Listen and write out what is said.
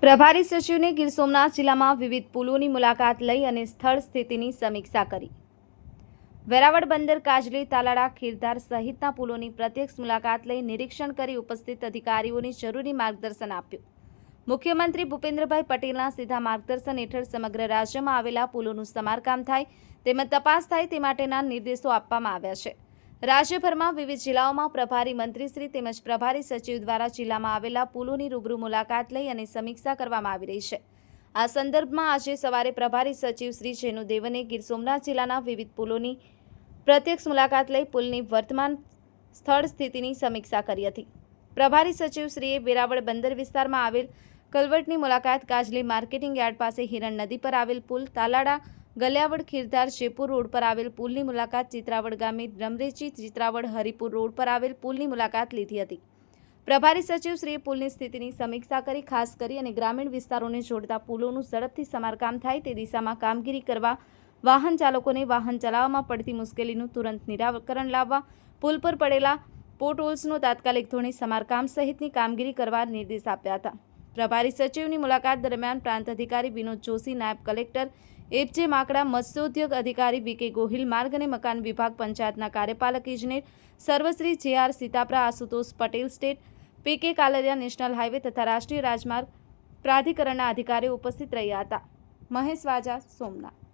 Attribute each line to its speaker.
Speaker 1: પ્રભારી સચિવને ગીર સોમનાથ જિલ્લામાં વિવિધ પુલોની મુલાકાત લઈ અને સ્થળ સ્થિતિની સમીક્ષા કરી. વેરાવળ બંદર, કાજલી તાલાડા ખીરધાર સહિતના પુલોની પ્રત્યક્ષ મુલાકાત લઈ નિરીક્ષણ કરી ઉપસ્થિત અધિકારીઓને જરૂરી માર્ગદર્શન આપ્યું. મુખ્યમંત્રી ભૂપેન્દ્રભાઈ પટેલના સીધા માર્ગદર્શન હેઠળ સમગ્ર રાજ્યમાં આવેલા પુલોનું સમારકામ થાય, તેમજ તપાસ થાય તે માટેના નિર્દેશો આપવામાં આવ્યા છે. રાજ્યભરમાં વિવિધ જિલ્લાઓમાં પ્રભારી મંત્રીશ્રી તેમજ પ્રભારી સચિવ દ્વારા જિલ્લામાં આવેલા પુલોની રૂબરૂ મુલાકાત લઈ અને સમીક્ષા કરવામાં આવી રહી છે. આ સંદર્ભમાં આજે સવારે પ્રભારી સચિવ શ્રી જેનુ દેવને ગીર સોમનાથ જિલ્લાના વિવિધ પુલોની પ્રત્યક્ષ મુલાકાત લઈ પુલની વર્તમાન સ્થળ સ્થિતિની સમીક્ષા કરી હતી. પ્રભારી સચિવ શ્રીએ વેરાવળ બંદર વિસ્તારમાં આવેલ કલવટની મુલાકાત કાજલી માર્કેટિંગ યાર્ડ પાસે હિરણ નદી પર આવેલ પુલ, તાલાડા ગલિયાવડ ખીરધાર શેપુર રોડ પર આવેલ પુલની મુલાકાત ચિત્રાવડ ગામે રમરેચી ચિત્રાવડ હરિપુર રોડ પર આવેલ પુલની મુલાકાત લીધી હતી. પ્રભારી સચિવ શ્રીએ પુલની સ્થિતિની સમીક્ષા કરી, ખાસ કરી અને ગ્રામીણ વિસ્તારોને જોડતા પુલોનું ઝડપથી સમારકામ થાય તે દિશામાં કામગીરી કરવા, વાહન ચાલકોને વાહન ચલાવવામાં પડતી મુશ્કેલીનું તુરંત નિરાકરણ લાવવા, પુલ પર પડેલા પોટહોલ્સનું તાત્કાલિક ધોરણે સમારકામ સહિતની કામગીરી કરવા નિર્દેશ આપ્યા હતા. પ્રભારી સચિવની મુલાકાત દરમિયાન પ્રાંત અધિકારી વિનોદ જોશી, નાયબ કલેક્ટર એપજે માકડા, મત્સ્યોદ્યોગ અધિકારી વીકે ગોહિલ, માર્ગ અને મકાન વિભાગ પંચાયતના કાર્યપાલક ઇજનેર, સર્વશ્રી J R Sitapara, Ashutosh Patel state PK Kalaria national highway તથા રાષ્ટ્રીય રાજમાર્ગ પ્રાધિકરણના અધિકારીઓ ઉપસ્થિત રહ્યા હતા. મહેશ વાજા, સોમનાથ.